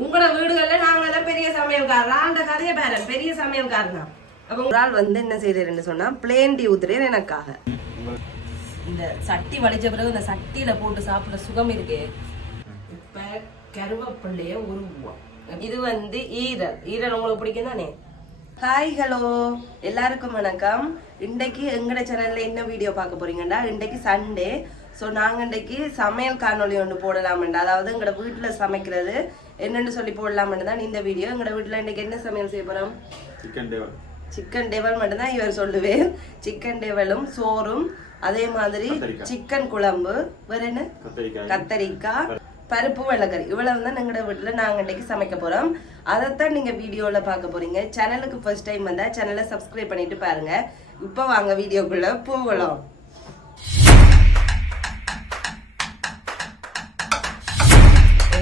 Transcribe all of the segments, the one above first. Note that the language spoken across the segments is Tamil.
உங்களோட வீடுகள்ல நாங்கெல்லாம் பெரிய சமையல்காரர் அந்த கதையை பாரு பெரிய சமையல்காரர் தான் அப்ப ஒரு ஆள் வந்து என்ன செய்யறேன்னு சொன்னா பிளேன் டீ ஊத்துறேன் எனக்காக. இந்த சட்டி வலிச்ச பிறகு இந்த சட்டியில போட்டு சாப்பிடுற சுகம் இருக்கே. இப்ப கருவேப்பிள்ளைய உருவோம் இது வந்து ஈரல். ஈரல் உங்களுக்கு பிடிக்கும் தானே? ஹாய் ஹலோ எல்லாருக்கும் வணக்கம். இன்றைக்கு எங்கட சேனல்ல என்ன வீடியோ பார்க்க போறீங்கன்னா இன்றைக்கு சண்டே ஸோ நாங்கள் இன்றைக்கு சமையல் காணொளி ஒன்று போடலாம்டா அதாவது எங்களோட வீட்டில் சமைக்கிறது என்னன்னு சொல்லி போடலாம்னு தான் இந்த வீடியோ எங்களோட வீட்டில் இன்றைக்கு என்ன சமையல் செய்ய போகிறோம் சிக்கன் டேவல் சிக்கன் டெவல் மட்டும்தான் இவர் சொல்லுவேன். சிக்கன் டெவலும் சோறும் அதே மாதிரி. சிக்கன் குழம்பு. வேற என்ன? கத்தரிக்காய். பருப்பு வெள்ளக்கறி. இவ்வளவு தான் எங்களோட வீட்டில் நாங்கள் இன்னைக்கு சமைக்க போகிறோம் அதைத்தான் நீங்கள் வீடியோவில் பார்க்க போறீங்க. சேனலுக்கு ஃபர்ஸ்ட் டைம் வந்தால் சேனலை சப்ஸ்கிரைப் பண்ணிட்டு பாருங்க. இப்போ வாங்க வீடியோக்குள்ள போகலாம்.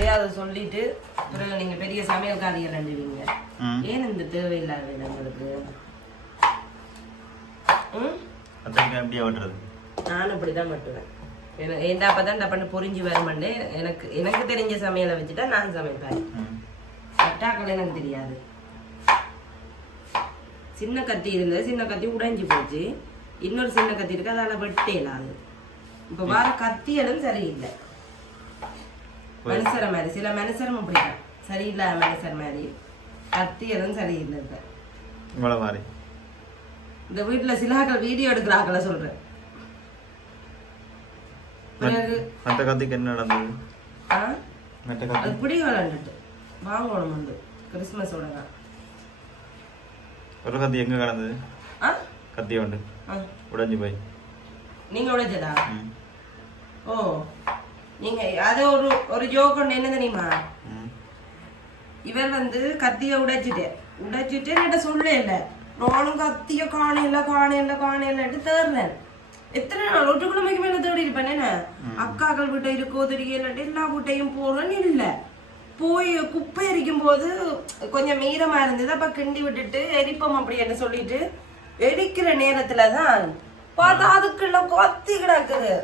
எதையாவது சொல்லிட்டு பிறகு நீங்க பெரிய சமையல்காரிகள் ரெண்டுவீங்க ம். ஏன் இந்த தேவையில்லாத வெட்டுறது நானும் இப்படிதான் மட்டுவேன் எனக்கு ஏண்டா அப்பதான் டப்பன்னு பொறிஞ்சு வருமாண்டு எனக்கு எனக்கு தெரிஞ்ச சமையலை வச்சுட்டா நான் சமைப்பேன். கட்டாக்கள் எனக்கு தெரியாது. சின்ன கத்தி இருந்தது சின்ன கத்தி உடைஞ்சு போச்சு. இன்னொரு சின்ன கத்தி இருக்கு அதால வெட்டே இல்லாது இப்ப வர கத்தியலும் சரியில்லை. மனுஷர மாதிரி. சில மனுஷரும் அப்படிதான் சரியில்லை மனுஷர் மாதிரி. கத்தியலும் சரியில்லை இப்ப. இவ்வளோ மாதிரி. இந்த வீட்டுல சிலாக்கள் வீடியோ எடுக்கிறாக்களை பிறகு மற்ற கத்திக்கு என்ன நடந்தது? அது கத்தி? பிடி விளாண்டுட்டு வாங்கணும் வந்து. கிறிஸ்மஸோட தான். ஒரு கத்தி எங்கே கிடந்தது கத்தி உண்டு உடைஞ்சு போய். நீங்க உடைச்சதா. ஓ. நீங்க அது ஒரு ஒரு ஜோக் ஒன்று என்ன தெரியுமா. இவர் வந்து கத்திய உடைச்சிட்டு உடைச்சிட்டு என்கிட்ட சொல்ல இல்லை. நானும் கத்திய காணையில காணையில காணையிலட்டு தேடுறேன். எத்தனை நாள்? ஒரு கிழமைக்கு மேல தேடி இருப்பேன். என்ன? அக்காக்கள் வீட்டை இருக்கோ தெரியலட்டு எல்லா வீட்டையும் போறேன்னு இல்லை. போய் குப்பை எரிக்கும் போது கொஞ்சம் மீறமா இருந்தது. அப்ப கிண்டி விட்டுட்டு எரிப்போம் அப்படின்னு சொல்லிட்டு எரிக்கிற நேரத்துல தான் பார்த்தா அதுக்குள்ள கொத்தி கிடக்குது.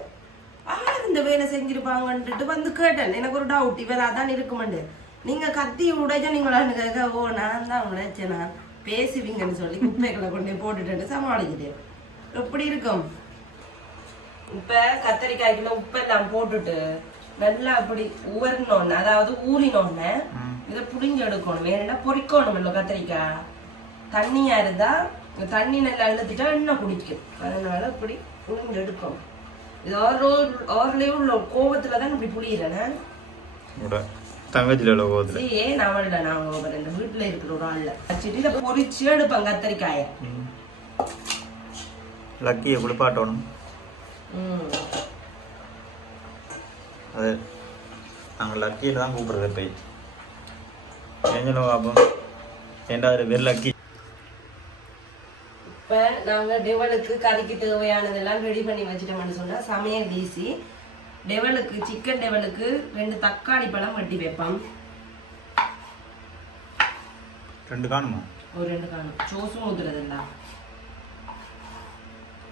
ஆர் இந்த வேலை செஞ்சிருப்பாங்கன்ட்டு வந்து கேட்டேன். எனக்கு ஒரு டவுட் இவர் அதான் இருக்குமெண்டு. நீங்க கத்தி உடைச்சா நீங்களான்னு கேட்க ஓ நான் தான் உடைச்சேனா. பேசுவீங்கன்னு சொல்லி குப்பைகளை கொண்டு போய் போட்டுட்டு சமாளிச்சுட்டேன் எப்படி இருக்கும்? இப்ப கத்தரிக்காய்க்குள்ள உப்பெல்லாம் போட்டுட்டு நல்லா அப்படி ஊறணும்னு அதாவது ஊறினோன்னு இதை புளிஞ்சு எடுக்கணும். ஏன்னா பொறிக்கணும் இல்லை கத்திரிக்காய்? தண்ணியா இருந்தா இந்த தண்ணி நல்லா அழுத்திட்டா எண்ணெய் குடிக்கும். அதனால இப்படி புளிஞ்சு எடுக்கணும். இது ஓரோ ஓரலையும் உள்ள கோபத்துல தான் இப்படி புளியிறேன் தங்கச்சியில் போகுது சரி ஏன் அவள்ல நான் ஒரு இந்த வீட்டுல இருக்கிற ஒரு ஆள்ல. இதை பொரிச்சு எடுப்பேன் கத்தரிக்காயை. லக்கியை குளிப்பாட்டணும். அது நாங்கள் லக்கியில் தான் கூப்பிடுறது போய். செஞ்சணும் பார்ப்போம் ஏண்டா அது வெறும் லக்கி இப்ப நாங்க டெவலுக்கு கறிக்கு தேவையானதெல்லாம் ரெடி பண்ணி வச்சிட்டோம்னு சொன்னா சமையல் ஈஸி டெவலுக்கு சிக்கன் டெவலுக்கு ரெண்டு தக்காளி பழம் வெட்டி வைப்போம். ரெண்டு காணுமா? ஒரு ரெண்டு காணும். சோசும் ஊத்துறது இல்ல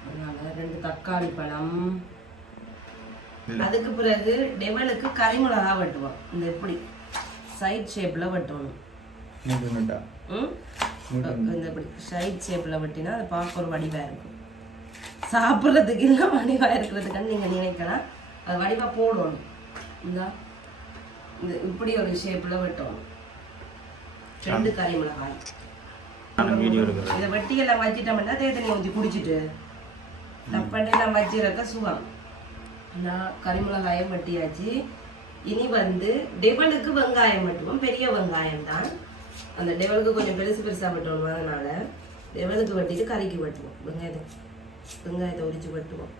அதனால ரெண்டு தக்காளி பழம். அதுக்கு பிறகு டெவலுக்கு கறி மிளகா வெட்டுவோம். இந்த எப்படி? சைட் ஷேப்ல வெட்டணும் ம்? இந்த இப்படி ஷேப்ல வெட்டினா அது பார்க்க ஒரு வடிவா இருக்கும். சாப்பிட்றதுக்கு இல்லை வடிவா இருக்கிறதுக்குன்னு நீங்க நினைக்கலாம். அது வடிவா போடணும். இந்த இந்த இப்படி ஒரு ஷேப்ல வெட்டணும். ரெண்டு கறி மிளகாய். இதை வெட்டி எல்லாம் வச்சிட்டோம்னா தே தண்ணி ஊற்றி குடிச்சிட்டு தப்பண்டு எல்லாம் வச்சிருக்க சுகம். நான் கறி மிளகாயம் வெட்டியாச்சு. இனி வந்து டெவலுக்கு வெங்காயம் வெட்டுவோம். பெரிய வெங்காயம் தான். அந்த டெவலுக்கு கொஞ்சம் பெருசு பெருசா வெட்டணும் அதனால டெவலுக்கு வெட்டிட்டு கறிக்கு வெட்டுவோம். வெங்காயத்தை வெங்காயத்தை உரிச்சு வெட்டுவோம்.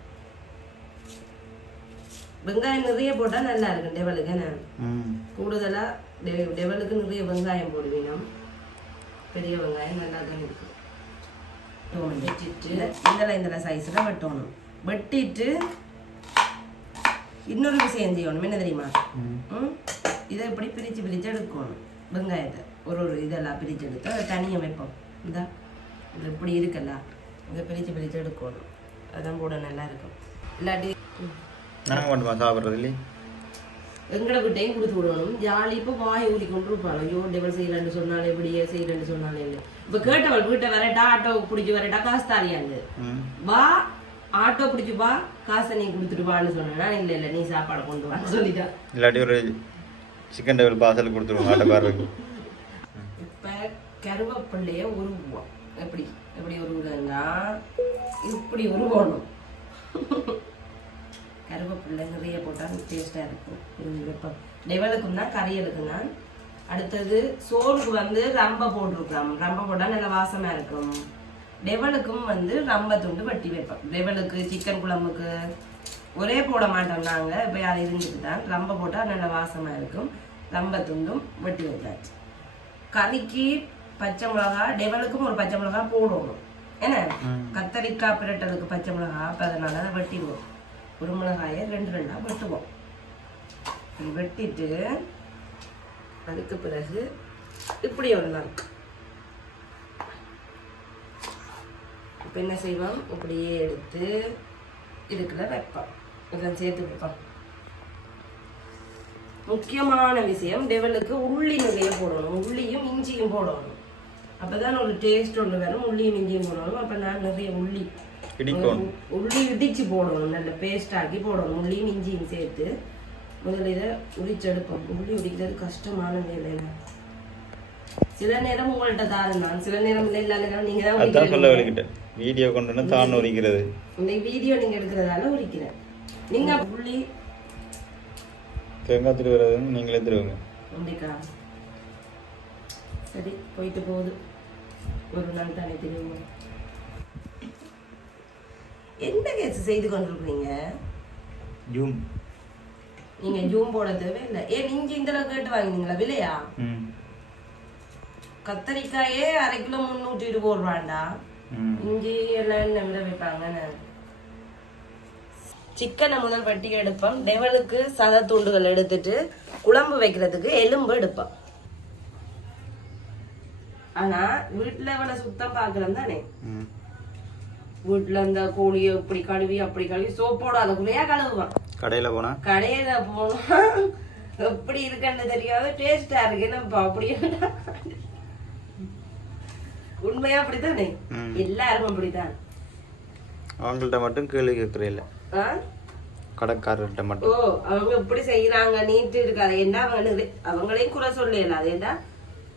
வெங்காயம் நிறைய போட்டா நல்லா இருக்கும் டெவலுக்கு என்ன? ம். கூடுதலா டெ- டெவலுக்கு நிறைய வெங்காயம் போடுவீங்க. பெரிய வெங்காயம் நல்லா தான் இருக்கும். வெட்டிட்டு இந்தல இந்தல சைஸ்ல வெட்டணும். வெட்டிட்டு இன்னொரு விஷயம் செய்யணும். என்ன தெரியுமா? ம்? இதை இப்படி பிரிச்சு பிரிச்சு எடுக்கணும். வெங்காயத்தை. ஒரு ஒரு இதெல்லாம் பிரிச்சு எடுத்து அதை தனியாக வைப்போம் இதா இது இப்படி இருக்குல்ல. இதை பிரிச்சு பிரிச்சு எடுக்கணும். அதான் கூட நல்லா இருக்கும். இல்லாட்டி ம். நாங்கள் மட்டுமா சாப்பிட்றது இல்லையே? எங்கட வீட்டையும் கொடுத்து விடணும். ஜாலி இப்போ வாய் ஊறி கொண்டு இருப்பாள் ஐயோ டெவல் செய்யலன்னு சொன்னாலே இப்படியே செய்யலன்னு சொன்னாலே இப்போ கேட்டவள் வீட்டை வரட்டா ஆட்டோ பிடிச்சி வரட்டா காசு தாரியாண்டு ம். வா ஆட்டோ பிடிச்சி வா காசை நீ கொடுத்துட்டு வான்னு சொன்னா இல்லை இல்லை நீ சாப்பாடை கொண்டு வான்னு சொல்லிட்டா. இல்லாட்டி ஒரு சிக்கன் டேபிள் பார்சல் கொடுத்துருவோம் ஆட்டோக்காரருக்கு. கருவேப்பிள்ளைய உருவோம் எப்படி? எப்படி உருவுதுன்னா இப்படி உருவணும். கருவேப்பிள்ளை நிறைய போட்டால் டேஸ்ட்டாக இருக்கும். வைப்போம். டெவலுக்கும் தான் கறியலுக்கும் அடுத்தது சோறுக்கு வந்து ரம்ப போட்டிருக்கலாம். ரம்ப போட்டால் நல்ல வாசமாக இருக்கும். டெவலுக்கும் வந்து ரம்ப துண்டு வெட்டி வைப்போம். டெவலுக்கு சிக்கன் குழம்புக்கு ஒரே போட மாட்டோம் நாங்கள் இப்போ அது இருந்துட்டு தான் ரம்ப போட்டால் நல்ல வாசமாக இருக்கும். ரம்ப துண்டும் வெட்டி வைப்பாச்சு கறிக்கு பச்சை மிளகா டெவலுக்கும் ஒரு பச்சை மிளகா போடணும் என்ன? கத்தரிக்காய் பிரட்டலுக்கு பச்சை மிளகா அப்போ அதனால அதை வெட்டிடுவோம். ஒரு மிளகாயை ரெண்டு ரெண்டா வெட்டுவோம். வெட்டிட்டு அதுக்கு பிறகு இப்படி ஒரு நாள் இப்போ என்ன செய்வோம்? இப்படியே எடுத்து இதுக்குள்ள வைப்போம். இதெல்லாம் சேர்த்து வைப்போம். முக்கியமான விஷயம் டெவலுக்கு உள்ளி நிறைய போடணும். உள்ளியும் இஞ்சியும் போடணும். அப்பதான் ஒரு டேஸ்ட் ஒன்று வரும். உள்ளியும் இஞ்சியும் போடணும். அப்ப நான் நிறைய உள்ளி. உள்ளி இடிச்சு போடணும். நல்ல பேஸ்ட் ஆக்கி போடணும். உள்ளியும் இஞ்சியும் சேர்த்து முதல்ல இதை உரிச்செடுப்போம் உள்ளி உரிக்கிறது கஷ்டமான வேலைங்க சில நேரம் உங்கள்ட்ட தாரேன் நான். சில நேரம் இல்லை நேரம் நீங்க தான் அதான் சொல்ல. வலிக்கிட்டேன். வீடியோ கொண்டு தான் உரிக்கிறது. இந்த வீடியோ நீங்க எடுக்கிறதால உரிக்கிறேன். நீங்க உள்ளி தேங்காய் திருவுறது நீங்களே திருவுங்க. சரி போயிட்டு போகுது. ஒரு நாள் தானே தெரியுமா? என்ன கேஸ் செய்து கொண்டிருக்கிறீங்க? ஜூம். நீங்க ஜூம் போட தேவையில்லை. ஏன் நீங்க இந்த அளவு கேட்டு வாங்கினீங்களா? விலையா? கத்தரிக்காயே அரை கிலோ முந்நூற்றி இருபது ரூபாண்டா? இஞ்சி எல்லாம் என்ன விலை வைப்பாங்க சிக்கனை முதல் வட்டி எடுப்போம். டெவலுக்கு சத துண்டுகள் எடுத்துட்டு குழம்பு வைக்கிறதுக்கு எலும்பு எடுப்போம். ஆனா வீட்டுல இவ்வளவு சுத்தம் பாக்குறோம் தானே. வீட்டுல இந்த கோழியை இப்படி கழுவி அப்படி கழுவி சோப்போட அதுக்குள்ளேயே கழுவுவான். கடையில் போனால் கடையில போனா எப்படி இருக்குன்னு தெரியாது டேஸ்டா இருக்கு. நம்ம அப்படியே உண்மையா அப்படித்தானே. எல்லாரும் அப்படித்தான். அவங்கள்ட்ட மட்டும் கேள்வி கேட்குறேன் ஆ? கடைக்காரர்கிட்ட ஓ மட்டும் அவங்க இப்படி செய்யறாங்க நீட்டு இருக்காது என்ன அவங்க நிறை- அவங்களையும் குறை சொல்லல. அது என்ன?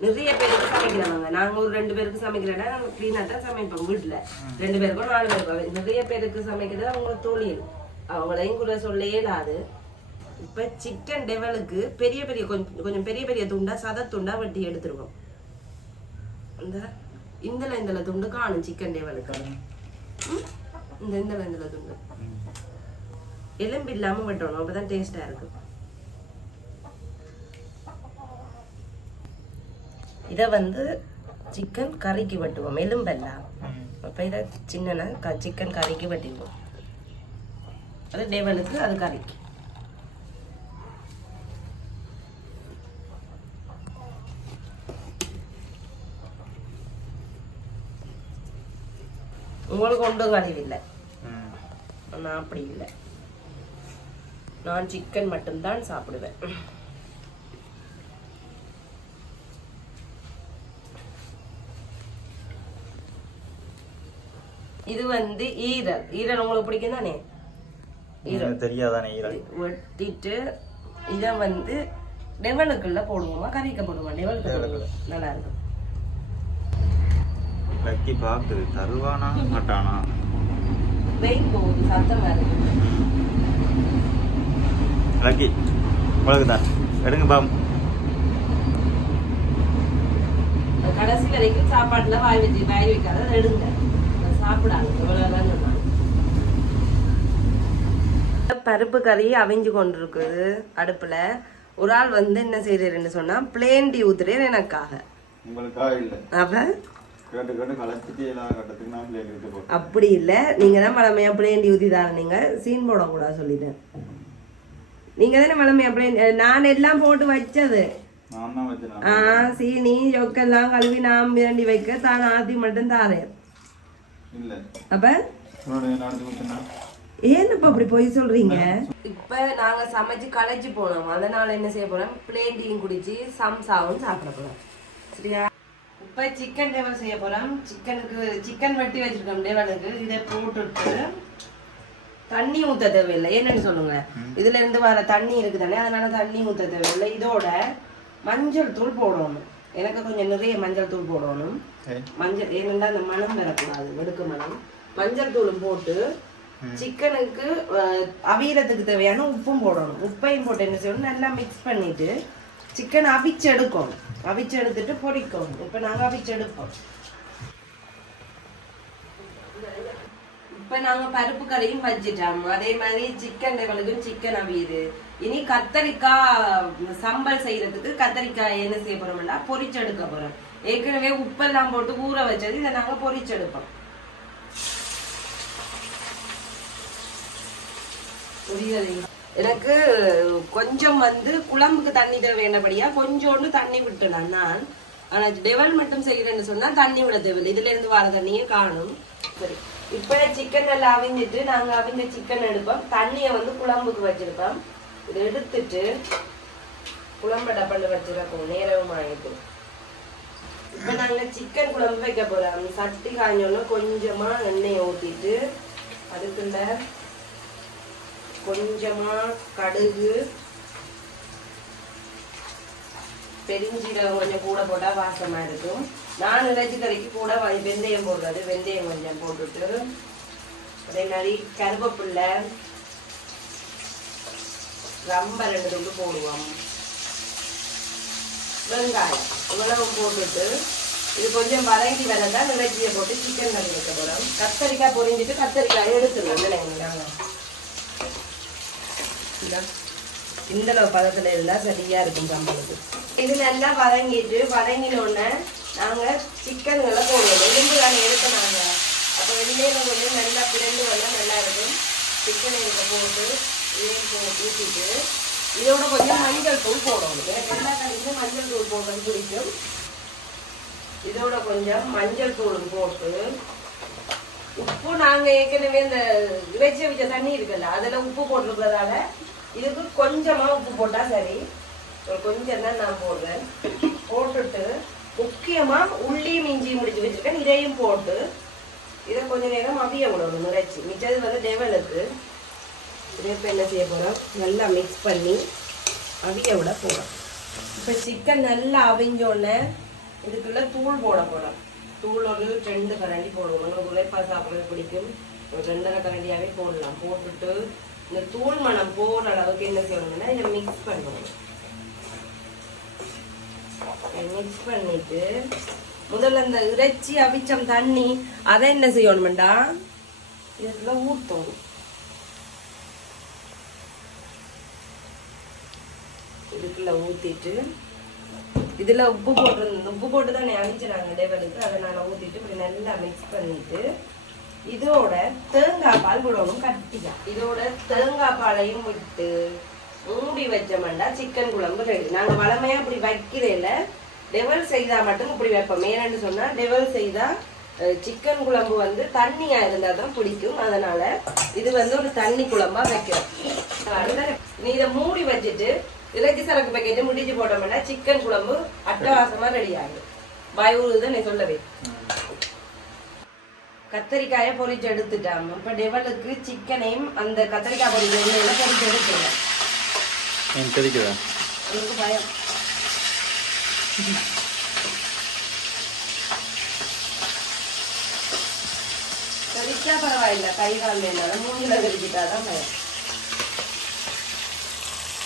நிறைய பேருக்கு சமைக்கிறவங்க நாங்க ஒரு ரெண்டு பேருக்கு சமைக்கிறோம்னா நாங்க கிளீனா தான் சமைப்போம் வீட்டுல ரெண்டு பேருக்கும் நாலு பேருக்கும் நிறைய பேருக்கு சமைக்கிறது அவங்க தொழில் அவங்களையும் கூட சொல்ல இயலாது இப்ப சிக்கன் டெவலுக்கு பெரிய பெரிய கொஞ்சம் கொஞ்சம் பெரிய பெரிய துண்டா சத துண்டா வெட்டி எடுத்துருவோம் இந்த இந்தல இந்தல துண்டு காணும் சிக்கன் டெவலுக்கு ம்? இந்த இந்தல இந்தல துண்டு. எலும்பு இல்லாம வெட்டணும். அப்பதான் டேஸ்டா இருக்கும் இதை வந்து சிக்கன் கறிக்கு வெட்டுவோம். எலும்பெல்லாம் அப்ப சின்னனா சின்ன சிக்கன் கறிக்கு வெட்டிடுவோம். அது டேவலுக்கு அது கறிக்கு. உங்களுக்கு ஒன்றும் கழிவில்லை நான் அப்படி இல்லை. நான் சிக்கன் மட்டும்தான் சாப்பிடுவேன். இது வந்து ஈரல். ஈரல் உங்களுக்கு பிடிக்கும் தானே எனக்கு தெரியாதானே ஈரல்? வெட்டிட்டு இதை வந்து டெவலுக்குள்ள போடுவோமா? கறிக்க போடுவோமா? போடுவோம்? நல்லா இருக்கும் லக்கி பார்க்குது தருவானா மாட்டானா? வெயிட் போகுது சத்தமா இருக்கு. லக்கி உங்களுக்கு தான் எடுங்க பாம். கடைசி வரைக்கும் சாப்பாட்டுல வாய் வச்சு வாய் வைக்காத எடுங்க. பருப்பு கறி அவிஞ்சு கொண்டிருக்குது அடுப்புல. ஒரு ஆள் வந்து என்ன செய்யறேன்னு சொன்னா பிளேன் டீ ஊத்துறேன் எனக்காக. அப்படி இல்லை. நீங்க தான் மலமையா பிளேன் டீ ஊத்தி தானே நீங்க சீன் போடக்கூடாது சொல்லிட்டேன். நீங்க தானே மலமையா பிளேன் நான் எல்லாம் போட்டு வச்சது. ஆ சீனி சொக்கெல்லாம் கழுவி நான் மிரண்டி வைக்க தான் ஆத்தி மட்டும் தாரேன். அப்ப? உன்னோட நடந்து கொடுத்தேன்னா ஏன் இப்ப அப்படி போய் சொல்றீங்க? இப்ப நாங்க சமைச்சு களைச்சு போனோம். அதனால என்ன செய்ய போறோம்? பிளேன் டீயும் குடிச்சு சம்சாவும் சாப்பிட போறோம். சரியா? இப்ப சிக்கன் டேவல் செய்ய போறோம். சிக்கனுக்கு சிக்கன் வெட்டி வச்சிருக்கோம் டேவலுக்கு இதை போட்டுட்டு தண்ணி ஊத்த தேவையில்லை. என்னன்னு சொல்லுங்க. இதுல இருந்து வர தண்ணி இருக்கு தானே அதனால தண்ணி ஊத்த தேவையில்லை. இதோட மஞ்சள் தூள் போடணும். எனக்கு கொஞ்சம் நிறைய மஞ்சள் தூள் போடணும். மஞ்சள் ஏனென்றா அந்த மனம் வரக்கூடாது வெடுக்கு மனம் மஞ்சள் தூளும் போட்டு சிக்கனுக்கு அவியறதுக்கு தேவையான உப்பும் போடணும். உப்பையும் போட்டு என்ன செய்யணும்? நல்லா மிக்ஸ் பண்ணிட்டு சிக்கன் அவிச்சு எடுக்கணும் அவிச்சு எடுத்துட்டு பொரிக்கணும் இப்போ நாங்க அவிச்சு எடுப்போம் இப்ப நாங்க பருப்பு கறியும் வச்சிட்டோம். அதே மாதிரி சிக்கன் லெவலுக்கும் சிக்கன் அவியுது. இனி கத்தரிக்காய் சம்பல் செய்யறதுக்கு கத்தரிக்காய் என்ன செய்ய போறோம்னா பொரிச்சு எடுக்க போறோம். ஏற்கனவே உப்பெல்லாம் போட்டு ஊற வச்சது இதை நாங்க பொரிச்சு எடுப்போம் எனக்கு கொஞ்சம் வந்து குழம்புக்கு தண்ணி தேவை தேவையானபடியா கொஞ்சோண்டு தண்ணி விட்டுலாம் நான். ஆனா டெவல் மட்டும் செய்யறேன்னு சொன்னா தண்ணி விட தேவையில்லை. இதுல இருந்து வர தண்ணியே காணும். சரி. இப்ப சிக்கன் நல்லா அவிஞ்சிட்டு நாங்க அவிஞ்ச சிக்கன் எடுப்போம். தண்ணியை வந்து குழம்புக்கு வச்சிருப்போம். இதை எடுத்துட்டு குழம்பு டப்பல்ல வச்சிருக்கோம் நேரமும் ஆயிட்டு. இப்ப நாங்க சிக்கன் குழம்பு வைக்க போறோம். சட்டி காஞ்சோன்னு கொஞ்சமா எண்ணெயை ஊத்திட்டு அதுக்குள்ள கொஞ்சமா கடுகு பெருஞ்சீரகம் கொஞ்சம் கூட போட்டா வாசமா இருக்கும். நான் இறைச்சி கறிக்கு கூட வ- வெந்தயம் போடுறது. வெந்தயம் கொஞ்சம் போட்டுட்டு அதே மாதிரி கருவேப்பில்லை ரொம்ப ரெண்டு துண்டு போடுவோம் வெங்காயம் இவ்வளவு போட்டுட்டு இது கொஞ்சம் வதங்கி வரதான் இறைச்சியை போட்டு சிக்கன் கறி வைக்க போகிறோம் கத்தரிக்காய் பொரிஞ்சிட்டு கத்தரிக்காய் எடுத்துருவோம் இல்லைங்க இந்த அளவு பதத்தில் இருந்தா சரியா இருக்கும் சம்பளுக்கு இது நல்லா வதங்கிட்டு வதங்கினோடனே நாங்கள் சிக்கன்களை போடுவோம் எலும்பு நாங்க எடுக்க நாங்க அப்ப வெள்ளையில கொஞ்சம் நல்லா பிறந்து வந்தால் நல்லா இருக்கும் சிக்கனை இதை போட்டு இதையும் ஊற்றிட்டு இதோட கொஞ்சம் மஞ்சள் தூள் போடணும் எனக்கு எல்லா கடையிலும் மஞ்சள் தூள் போடுறது பிடிக்கும் இதோட கொஞ்சம் மஞ்சள் தூள் போட்டு உப்பு நாங்கள் ஏற்கனவே இந்த இறைச்சி வச்ச தண்ணி இருக்குல்ல அதில் உப்பு போட்டிருக்கிறதால இதுக்கு கொஞ்சமாக உப்பு போட்டால் சரி ஒரு கொஞ்சம் தான் நான் போடுறேன் போட்டுட்டு முக்கியமாக உள்ளியும் இஞ்சியும் முடிச்சு வச்சிருக்கேன் இதையும் போட்டு இதை கொஞ்ச நேரம் அவிய விடணும் இறைச்சி மிச்சது வந்து டெவலுக்கு இதே இப்போ என்ன செய்ய போகிறோம் நல்லா மிக்ஸ் பண்ணி அவிய விட போகிறோம் இப்போ சிக்கன் நல்லா அவிஞ்சோடனே இதுக்குள்ளே தூள் போட போகிறோம் தூள் ஒரு ரெண்டு கரண்டி போடுவோம் உங்களுக்கு உழைப்பா சாப்பிட்றது பிடிக்கும். ஒரு ரெண்டரை கரண்டியாவே போடலாம். போட்டுட்டு இந்த தூள் மணம் போடுற அளவுக்கு என்ன செய்யணும்னா இதை மிக்ஸ் பண்ணுவோம் மிக்ஸ் பண்ணிட்டு முதல்ல இந்த இறைச்சி அவிச்சம் தண்ணி அதை என்ன செய்யணுமெண்டா இதுக்குள்ள ஊற்றணும் இதுக்குள்ள ஊத்திட்டு இதில் உப்பு போட்டு உப்பு போட்டு தான் அவிச்சினாங்க டேபிளுக்கு அதை நான் ஊத்திட்டு இப்படி நல்லா மிக்ஸ் பண்ணிட்டு இதோட தேங்காய் பால் விடணும் கட்டிக்கா இதோட தேங்காய் பாலையும் விட்டு மூடி வச்சோம்னா சிக்கன் குழம்பு ரெடி. நாங்கள் வளமையாக இப்படி வைக்கிறதில்ல டெவல் செய்தால் மட்டும் இப்படி வைப்போம். ஏன்னு சொன்னால் டெவல் செய்தால் சிக்கன் குழம்பு வந்து தண்ணியாக இருந்தால் தான் பிடிக்கும். அதனால இது வந்து ஒரு தண்ணி குழம்பா வைக்கிறோம். நீ இதை மூடி வச்சுட்டு இறைச்சி சரக்கு பேக்கெட் முடிச்சு போட்டோம்னா சிக்கன் குழம்பு அட்டகாசமா ரெடி ஆகும் பயவுறுதான் நீ சொல்லவே. கத்தரிக்காயை பொரிச்சு எடுத்துட்டாம இப்ப டெவலுக்கு சிக்கனையும் அந்த கத்தரிக்காய் பொரிச்ச எண்ணெயில பொரிச்சு எடுத்துருவேன் எனக்கு பயம். தெரிச்சா பரவாயில்ல. கை கால் மேல மூஞ்சில தெரிக்கிட்டாதான் பயம்.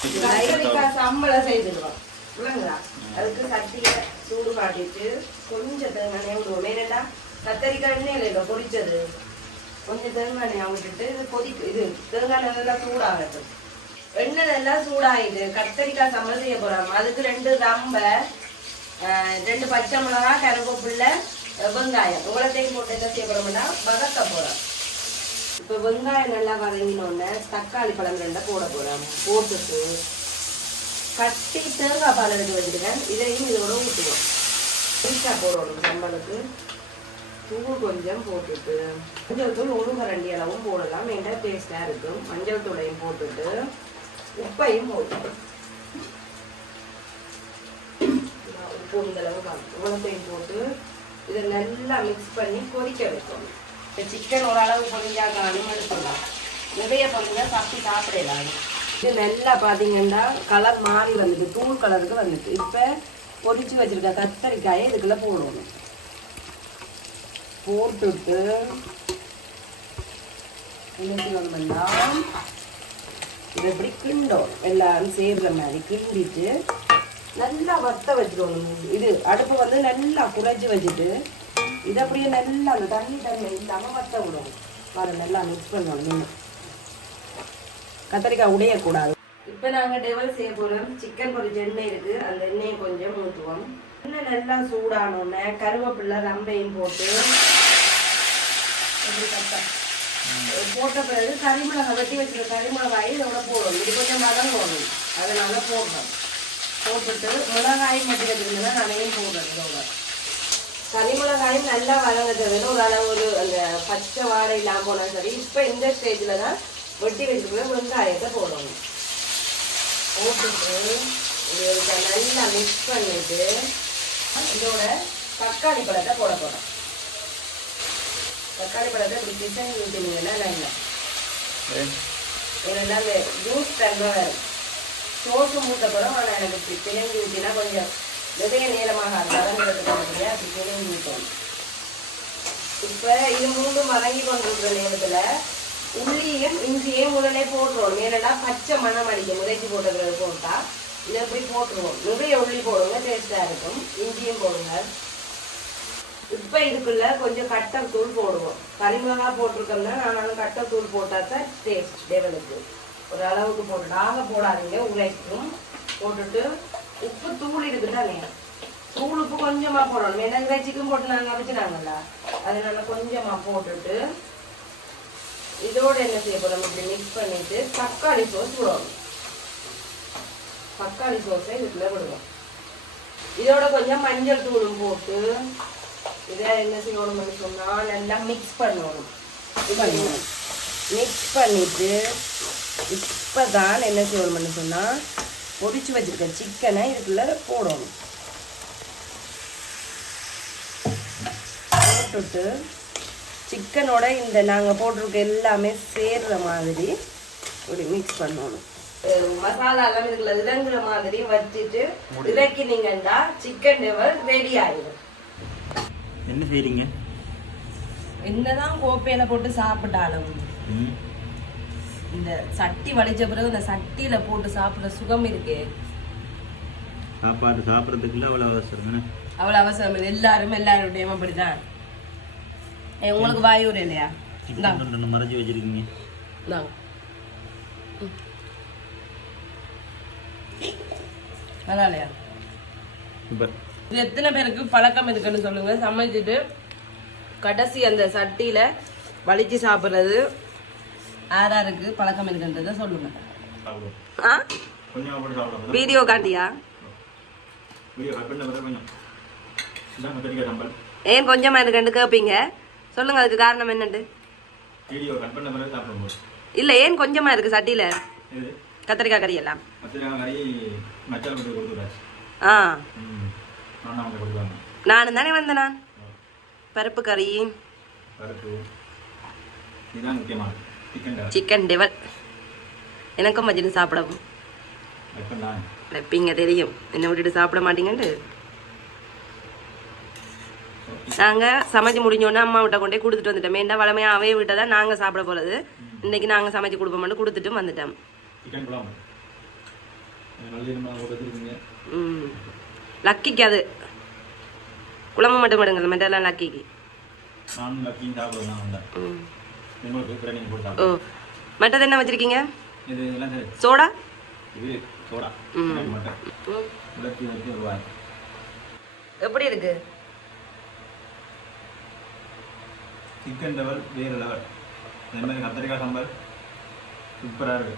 கத்தரிக்காய் சம்பளம் செய்துடுவோம். இல்லைங்களா அதுக்கு சட்டிய சூடு காட்டிட்டு கொஞ்சம் தேங்காய் விடுவோம் ஏனண்டா கத்தரிக்காய் எண்ணெயில் இல்லை பொரிச்சது. கொஞ்சம் தேங்காய் எண்ணெய் விட்டுட்டு இது கொதிக்கு இது தேங்காய் நல்லா சூடாகட்டும். எண்ணெய் நல்லா சூடாயிட்டு கத்தரிக்காய் சம்பளம் செய்ய போறோம் அதுக்கு ரெண்டு ரம்ப ஆஹ், ரெண்டு பச்சை மிளகா கருவேப்பில்லை அஹ், வெங்காயம். இவ்வளோத்தையும் போட்டு என்ன செய்ய போறோம்னா வதக்க போறோம். இப்போ வெங்காயம் நல்லா வதங்கினோடனே தக்காளி பழம் ரெண்டை போட போகிறோம் போட்டுட்டு கட்டி தேங்காய் பால் எடுத்து வச்சுருக்கேன். இதையும் இதோட ஊற்றுவோம் புதுசாக போடணும் சம்பளுக்கு தூள் கொஞ்சம் போட்டுட்டு மஞ்சள் தூள் ஒரு கரண்டி அளவும் போடலாம். மெயின்டா டேஸ்ட்டாக இருக்கும். மஞ்சள் தூளையும் போட்டுட்டு உப்பையும் போட்டு உப்பு இந்த அளவு உலகத்தையும் போட்டு இதை நல்லா மிக்ஸ் பண்ணி கொதிக்க வைக்கணும். இந்த சிக்கன் ஓரளவு பொழிஞ்சாங்க அனுமதி சொல்லலாம் நிறைய பொரிஞ்சா சாப்பிட்டு சாப்பிடலாம் இது நல்லா பார்த்தீங்கன்னா கலர் மாறி வந்துட்டு தூள் கலருக்கு வந்துட்டு. இப்போ பொறிச்சு வச்சிருக்க கத்தரிக்காயை இதுக்குள்ள போடணும். போட்டுட்டு என்ன செய்யணும்னா இதை இப்படி எல்லாரும் சேர்ற மாதிரி கிண்டிட்டு நல்லா வத்த வச்சிடணும் இது அடுப்பு வந்து நல்லா குறைஞ்சி வச்சுட்டு இதை அப்படியே நல்லா அந்த தண்ணி தண்ணி இல்லாமல் வத்த விடணும் பாரு நல்லா மிக்ஸ் பண்ணணும் கத்திரிக்காய் உடையக்கூடாது இப்போ நாங்கள் டெவல் செய்ய போகிறோம் சிக்கன் பொரிச்ச எண்ணெய் இருக்குது அந்த எண்ணெயை கொஞ்சம் ஊற்றுவோம் எண்ணெய் நல்லா சூடானோடனே கருவேப்பிலை ரம்பையும் போட்டு போட்ட பிறகு கறிமிளகாய் வெட்டி வச்சிருக்க கறிமிளகாய் இதோட போடணும் இது கொஞ்சம் வதங்கணும் அதனால போடுறோம் போட்டுட்டு மிளகாய் மட்டும் வச்சிருந்தேன்னா நானையும் போடுறேன் இதோட கறிமிளகாயும் நல்லா வதங்கிறதுல ஒரு அளவு ஒரு அந்த பச்சை வாடை இல்லாமல் போனால் சரி இப்போ இந்த ஸ்டேஜில் தான் வெட்டி வச்சிருக்கிற வெங்காயத்தை போடணும். போட்டுட்டு இது நல்லா மிக்ஸ் பண்ணிட்டு இதோட தக்காளி பழத்தை போட போகிறோம் தக்காளி பழத்தை இப்படி பிசைஞ்சு ஊற்றினீங்கன்னா நல்லா ஏன்னா அந்த ஜூஸ் தன்மை சோசு மூத்த படம் ஆனால் எனக்கு பிணைஞ்சு ஊற்றினா கொஞ்சம் நிறைய நேரமாக வதங்கிறதுக்கு அப்படியே அப்படி இப்போ. இது மூணும் வதங்கி கொண்டிருக்கிற நேரத்தில் உள்ளியும் இஞ்சியும் உடனே போட்டுருவோம். ஏன்னா பச்சை மணம் அடிக்கும். முறைக்கு போட்டுக்கிறது போட்டா இதை எப்படி போட்டுருவோம். நிறைய உள்ளி போடுங்க டேஸ்டாக இருக்கும். இஞ்சியும் போடுங்க. இப்போ இதுக்குள்ள கொஞ்சம் கட்டர் தூள் போடுவோம். கரிமிளகா போட்டிருக்கோம்னா ஆனாலும் கட்டர் தூள் போட்டால் தான் டேஸ்ட் டேவலுக்கு ஒரு அளவுக்கு போட்டு ஆக போடாதீங்க உரைக்கும் போட்டுட்டு உப்பு தூள் இருக்குதானே தூள் உப்பு கொஞ்சமாக போடணும் ஏன்னா இறைச்சிக்கும் போட்டு நாங்கள் அரைச்சினாங்கல்ல அதனால கொஞ்சமாக போட்டுட்டு இதோட என்ன செய்ய போறோம் இப்படி மிக்ஸ் பண்ணிட்டு தக்காளி சோஸ் விடுவோம் தக்காளி சோஸை இதுல விடுவோம் இதோட கொஞ்சம் மஞ்சள் தூளும் போட்டு இதை என்ன செய்யணும்னு சொன்னா நல்லா மிக்ஸ் பண்ணணும் மிக்ஸ் பண்ணிட்டு இப்பதான் என்ன செய்யணும்னு சொன்னா பொரிச்சு வச்சிருக்க சிக்கனை இதுக்குள்ள போடணும். போட்டுட்டு சிக்கனோட இந்த நாங்கள் போட்டிருக்க எல்லாமே சேர்ற மாதிரி இப்படி மிக்ஸ் பண்ணணும். மசாலா எல்லாம் இதுக்குள்ள இறங்குற மாதிரி வச்சுட்டு இறக்கினீங்கன்னா சிக்கன் டெவல் ரெடி ஆயிடும் என்ன செய்றீங்க? என்னதான் கோப்பையில போட்டு சாப்பிட்டாலும் இந்த சட்டி வடிச்ச பிறகு இந்த சட்டியில போட்டு சாப்பிடுற சுகம் இருக்கே. சாப்பாடு சாப்பிட்றதுக்குள்ள அவ்வளோ அவசரம் என்ன? அவ்வளவு அவசரம் இல்லை. எல்லாரும் எல்லாருடையும் அப்படிதான். உங்களுக்கு வாயூர் இல்லையா? மறைச்சி வச்சிருக்கீங்க. நல்லா இல்லையா? எத்தனை பேருக்கு பழக்கம் இருக்குன்னு சொல்லுங்க. சமைச்சிட்டு கடைசி அந்த சட்டியில வலிச்சு சாப்பிட்றது. யாராருக்கு பழக்கம் இருக்குன்றத சொல்லுங்க. ஆ? வீடியோ காட்டியா? ஏன் கொஞ்சமா இருக்குன்னு கேட்பீங்க சொல்லுங்க அதுக்கு காரணம் என்னண்டு? இல்ல ஏன் கொஞ்சமா இருக்கு சட்டியில? கத்திரிக்காய் கறி எல்லாம். கத்திரிக்காய் கறி மச்சால் கொண்டு கொடுத்துறாச்சு ஆ. நானும் தானே வந்தேன் நான். பருப்பு கறி. பருப்பு. இதுதான் முக்கியமான சிக்கன் டெவல் எனக்கும் மஜினு சாப்பிடவும். வைப்பீங்க தெரியும். என்ன விட்டுட்டு சாப்பிட மாட்டீங்கன்ட்டு. நாங்கள் சமைச்சு முடிஞ்சோடனே அம்மா விட்ட கொண்டே கொடுத்துட்டு வந்துட்டோம். ஏன்டா வளமையாக அவைய விட்ட தான் நாங்கள் சாப்பிட போகிறது இன்னைக்கு நாங்கள் சமைச்சு கொடுப்போம்னு கொடுத்துட்டு வந்துட்டோம். ம். லக்கிக்கு அது. குழம்பு மட்டும் மட்டுங்க மெட்டெல்லாம் லக்கிக்கு. ம். ஓ மற்றது என்ன வச்சுருக்கீங்க? சோடா? இது சோடா. எப்படி இருக்கு? சிக்கன் லெவல் வேறு லெவல் அதே மாதிரி கத்திரிக்காய் சாம்பார்? சூப்பராக இருக்கு.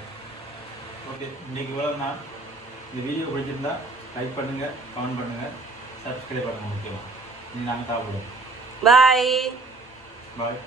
ஓகே இன்னைக்கு இவ்வளோ நான் இந்த வீடியோ பிடிச்சிருந்தா லைக் பண்ணுங்கள் கமெண்ட் பண்ணுங்கள் சப்ஸ்கிரைப் பண்ணுங்கள் முக்கியமாக நீ நாங்கள் சாப்பிடுவோம். பாய் பாய்